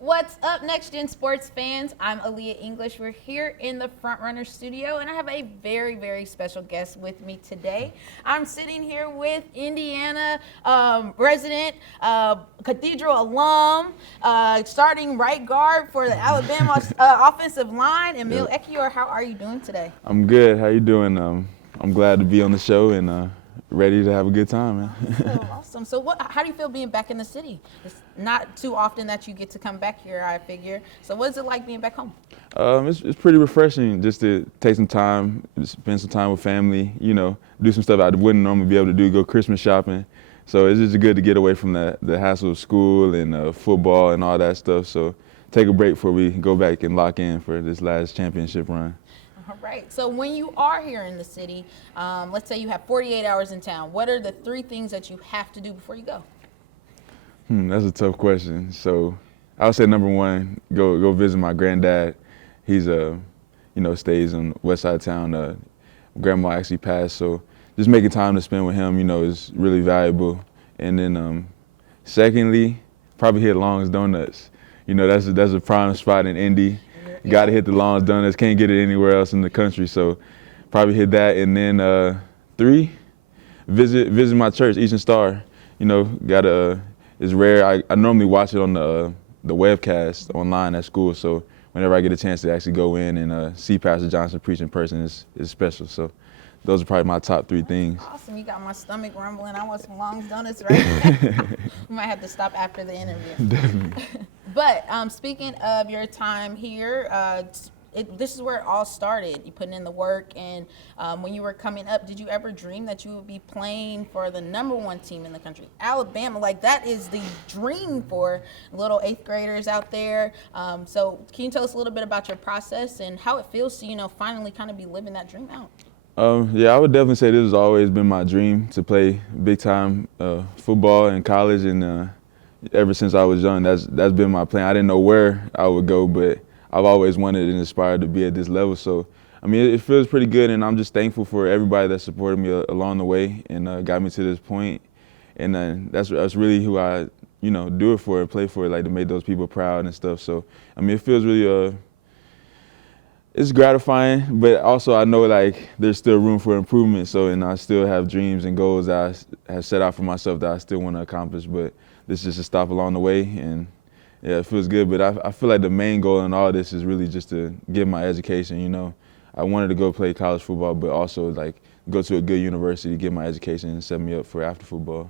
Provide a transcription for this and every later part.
What's up, NextGen sports fans? I'm Aaliyah English. We're here in the Frontrunner studio, and I have a very, very special guest with me today. I'm sitting here with Indiana resident, Cathedral alum, starting right guard for the Alabama offensive line, Emil Ekiyor. How are you doing today? I'm good. How you doing? I'm glad to be on the show and ready to have a good time, man. Awesome. So how do you feel being back in the city? It's not too often that you get to come back here, I figure. So what is it like being back home? It's pretty refreshing just to take some time, spend some time with family, do some stuff I wouldn't normally be able to do, go Christmas shopping. So it's just good to get away from the hassle of school and football and all that stuff. So take a break before we go back and lock in for this last championship run. All right. So when you are here in the city, let's say you have 48 hours in town, what are the 3 things that you have to do before you go? That's a tough question. So I would say number 1, go visit my granddad. He's stays on the west side of town. Grandma actually passed, so just making time to spend with him, is really valuable. And then secondly, probably hit Long's Donuts. That's a prime spot in Indy. You got to hit the Long's Donuts. Can't get it anywhere else in the country, so probably hit that. And then 3, visit my church, Eastern Star. It's rare. I normally watch it on the webcast online at school, so whenever I get a chance to actually go in and see Pastor Johnson preach in person, it's special. So those are probably my top 3 things. Awesome. You got my stomach rumbling. I want some Long's Donuts right now. We might have to stop after the interview. Definitely. But speaking of your time here, this is where it all started. You putting in the work, and when you were coming up, did you ever dream that you would be playing for the number 1 team in the country, Alabama? Like, that is the dream for little 8th graders out there. So can you tell us a little bit about your process and how it feels to, finally kind of be living that dream out? Yeah, I would definitely say this has always been my dream, to play big-time football in college, and ever since I was young, that's been my plan. I didn't know where I would go, but I've always wanted and aspired to be at this level. So, I mean, it feels pretty good, and I'm just thankful for everybody that supported me along the way and got me to this point. And that's really who I, do it for and play for, like to make those people proud and stuff. So, I mean, it feels really it's gratifying, but also I know like there's still room for improvement. So, and I still have dreams and goals that I have set out for myself that I still want to accomplish. But this is just a stop along the way, and yeah, it feels good. But I feel like the main goal in all this is really just to get my education. I wanted to go play college football, but also like go to a good university, get my education, and set me up for after football.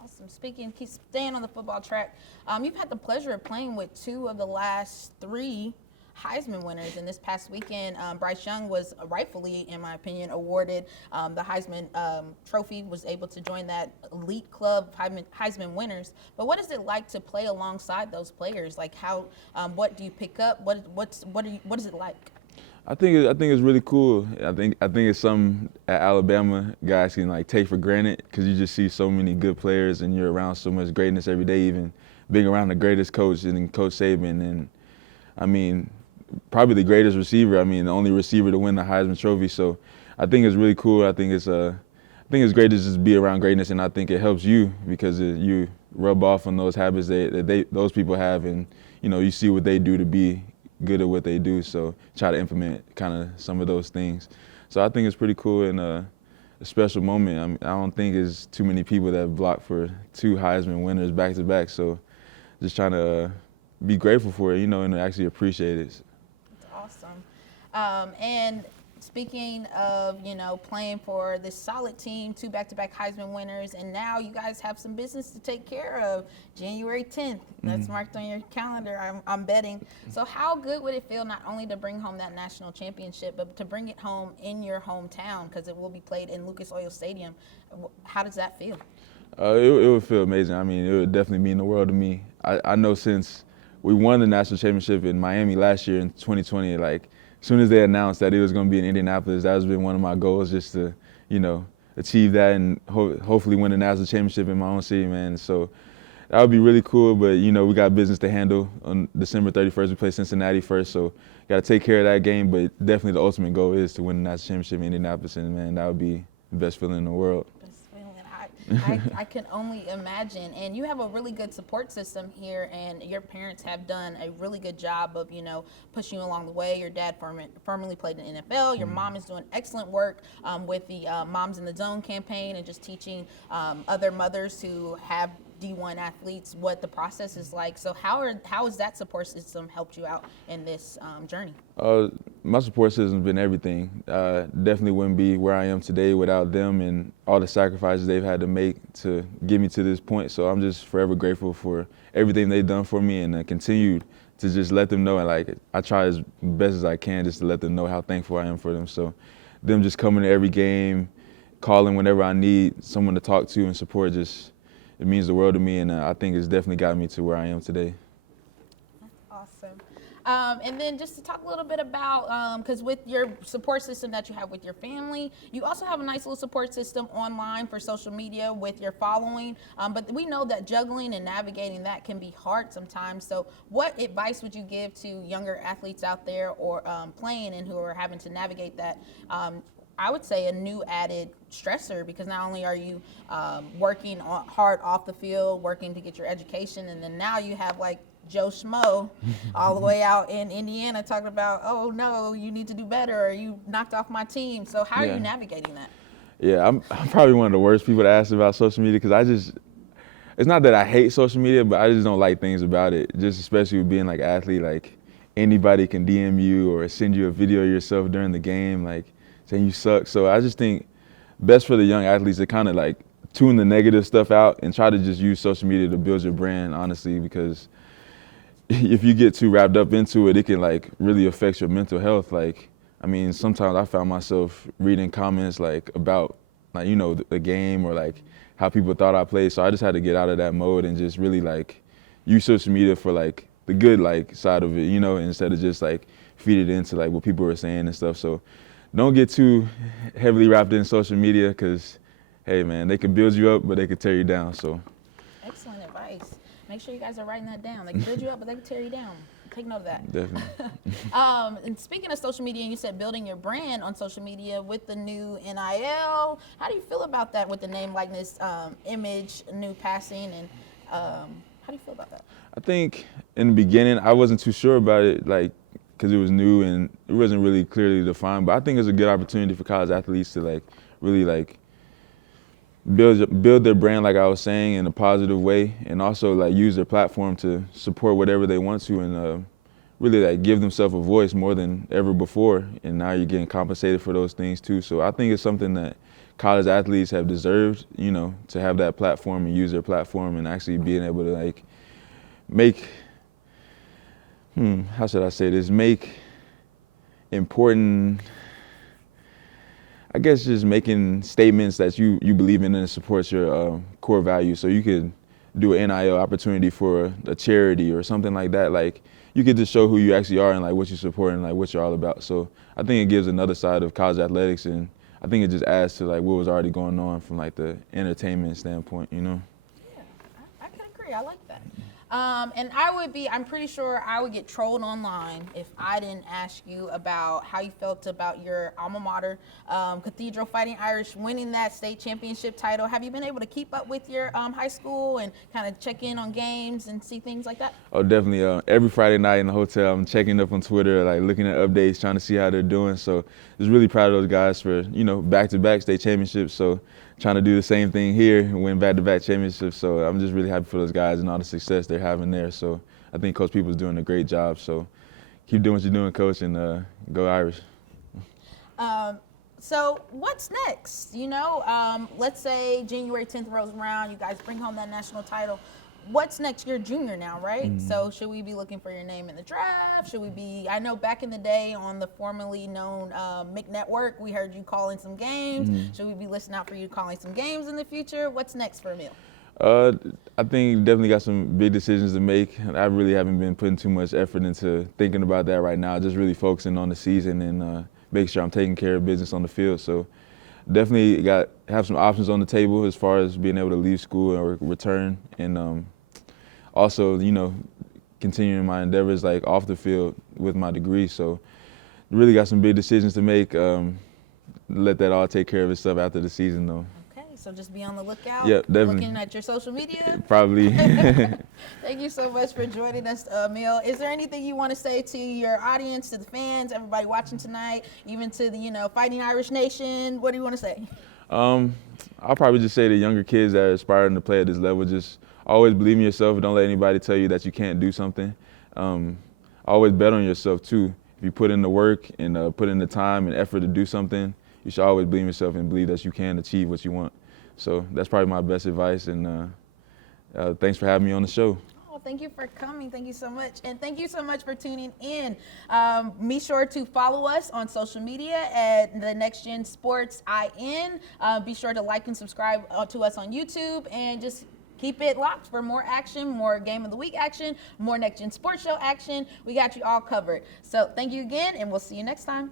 Awesome. Keep staying on the football track. You've had the pleasure of playing with 2 of the last 3 Heisman winners, and this past weekend, Bryce Young was rightfully, in my opinion, awarded the Heisman Trophy, was able to join that elite club Heisman winners. But what is it like to play alongside those players? Like, what do you pick up? What is it like? I think it's really cool. I think it's something at Alabama guys can like take for granted, because you just see so many good players and you're around so much greatness every day. Even being around the greatest coach and Coach Saban, and I mean, probably the greatest receiver. I mean, the only receiver to win the Heisman Trophy. So I think it's really cool. I think it's great to just be around greatness, and I think it helps you because you rub off on those habits that those people have, and you see what they do to be good at what they do. So try to implement kind of some of those things. So I think it's pretty cool and a special moment. I mean, I don't think there's too many people that block for 2 Heisman winners back to back. So just trying to be grateful for it, and actually appreciate it. That's awesome. And speaking of, playing for this solid team, 2 back-to-back Heisman winners, and now you guys have some business to take care of. January 10th, that's marked on your calendar, I'm betting. So how good would it feel not only to bring home that national championship, but to bring it home in your hometown, because it will be played in Lucas Oil Stadium? How does that feel? It would feel amazing. I mean, it would definitely mean the world to me. I know since we won the national championship in Miami last year in 2020, like, as soon as they announced that it was going to be in Indianapolis, that has been one of my goals, just to, achieve that and hopefully win the national championship in my own city, man. So that would be really cool, but, we got business to handle. On December 31st, we play Cincinnati first, so got to take care of that game, but definitely the ultimate goal is to win the national championship in Indianapolis, and, man, that would be the best feeling in the world. I can only imagine. And you have a really good support system here, and your parents have done a really good job of, pushing you along the way. Your dad formerly played in the NFL. Your mom is doing excellent work with the Moms in the Zone campaign and just teaching other mothers who have D1 athletes what the process is like. So how has that support system helped you out in this journey? My support system's been everything. Definitely wouldn't be where I am today without them and all the sacrifices they've had to make to get me to this point. So I'm just forever grateful for everything they've done for me, and continued to just let them know. And like, I try as best as I can just to let them know how thankful I am for them. So them just coming to every game, calling whenever I need someone to talk to and support, it means the world to me, and I think it's definitely got me to where I am today. Awesome. And then just to talk a little bit about, because with your support system that you have with your family, you also have a nice little support system online for social media with your following. But we know that juggling and navigating that can be hard sometimes. So what advice would you give to younger athletes out there or playing and who are having to navigate that? I would say a new added stressor, because not only are you working hard off the field, working to get your education, and then now you have like Joe Schmo all the way out in Indiana talking about, oh no, you need to do better, or you knocked off my team. So how are you navigating that? Yeah, I'm probably one of the worst people to ask about social media, because it's not that I hate social media, but I just don't like things about it. Just especially with being like an athlete, like anybody can DM you or send you a video of yourself during the game, like saying you suck. So I just think best for the young athletes to kind of like tune the negative stuff out and try to just use social media to build your brand, honestly, because if you get too wrapped up into it, it can like really affect your mental health. Like, I mean, sometimes I found myself reading comments like about like, the game, or like how people thought I played. So I just had to get out of that mode and just really like use social media for like the good like side of it, instead of just like feed it into like what people were saying and stuff. So don't get too heavily wrapped in social media, because, hey, man, they can build you up, but they can tear you down. So, excellent advice. Make sure you guys are writing that down. They can build you up, but they can tear you down. Take note of that. Definitely. And speaking of social media, you said building your brand on social media with the new NIL. How do you feel about that with the name, likeness, image, new passing, and how do you feel about that? I think in the beginning, I wasn't too sure about it, like, because it was new and it wasn't really clearly defined. But I think it's a good opportunity for college athletes to like really like build their brand, like I was saying, in a positive way, and also like use their platform to support whatever they want to, and really like give themselves a voice more than ever before. And now you're getting compensated for those things too. So I think it's something that college athletes have deserved, to have that platform and use their platform, and actually being able to like make, how should I say this, make important, I guess, just making statements that you believe in and supports your core values. So you could do an NIL opportunity for a charity or something like that. Like, you get to show who you actually are and like what you support and like what you're all about. So I think it gives another side of college athletics, and I think it just adds to like what was already going on from like the entertainment standpoint, Yeah, I can agree. I like that. And I'm pretty sure I would get trolled online if I didn't ask you about how you felt about your alma mater, Cathedral Fighting Irish, winning that state championship title. Have you been able to keep up with your high school and kind of check in on games and see things like that? Oh, definitely. Every Friday night in the hotel, I'm checking up on Twitter, like looking at updates, trying to see how they're doing. So just really proud of those guys for, back-to-back state championships. So trying to do the same thing here and win back-to-back championships. So I'm just really happy for those guys and all the success they're having there. So I think Coach Peoples doing a great job. So keep doing what you're doing, Coach, and go Irish. So what's next? Let's say January 10th rolls around, you guys bring home that national title. What's next? You're a junior now, right? So should we be looking for your name in the draft? I know back in the day on the formerly known Mick Network, we heard you calling some games. Should we be listening out for you calling some games in the future? What's next for Emil? I think definitely got some big decisions to make. I really haven't been putting too much effort into thinking about that right now, just really focusing on the season and making sure I'm taking care of business on the field. So definitely have some options on the table as far as being able to leave school or return, and also, continuing my endeavors like off the field with my degree. So really got some big decisions to make. Let that all take care of itself after the season, though. Okay, So just be on the lookout. Yep, definitely. Looking at your social media. Probably. Thank you so much for joining us, Emil. Is there anything you want to say to your audience, to the fans, everybody watching tonight, even to the Fighting Irish Nation? What do you want to say? I'll probably just say to younger kids that are aspiring to play at this level, just always believe in yourself. Don't let anybody tell you that you can't do something. Always bet on yourself too. If you put in the work and put in the time and effort to do something, you should always believe in yourself and believe that you can achieve what you want. So that's probably my best advice, and thanks for having me on the show. Oh, thank you for coming. Thank you so much. And thank you so much for tuning in. Be sure to follow us on social media at the NextGen Sports IN. Be sure to like and subscribe to us on YouTube, and just keep it locked for more action, more Game of the Week action, more NextGen Sports Show action. We got you all covered. So thank you again, and we'll see you next time.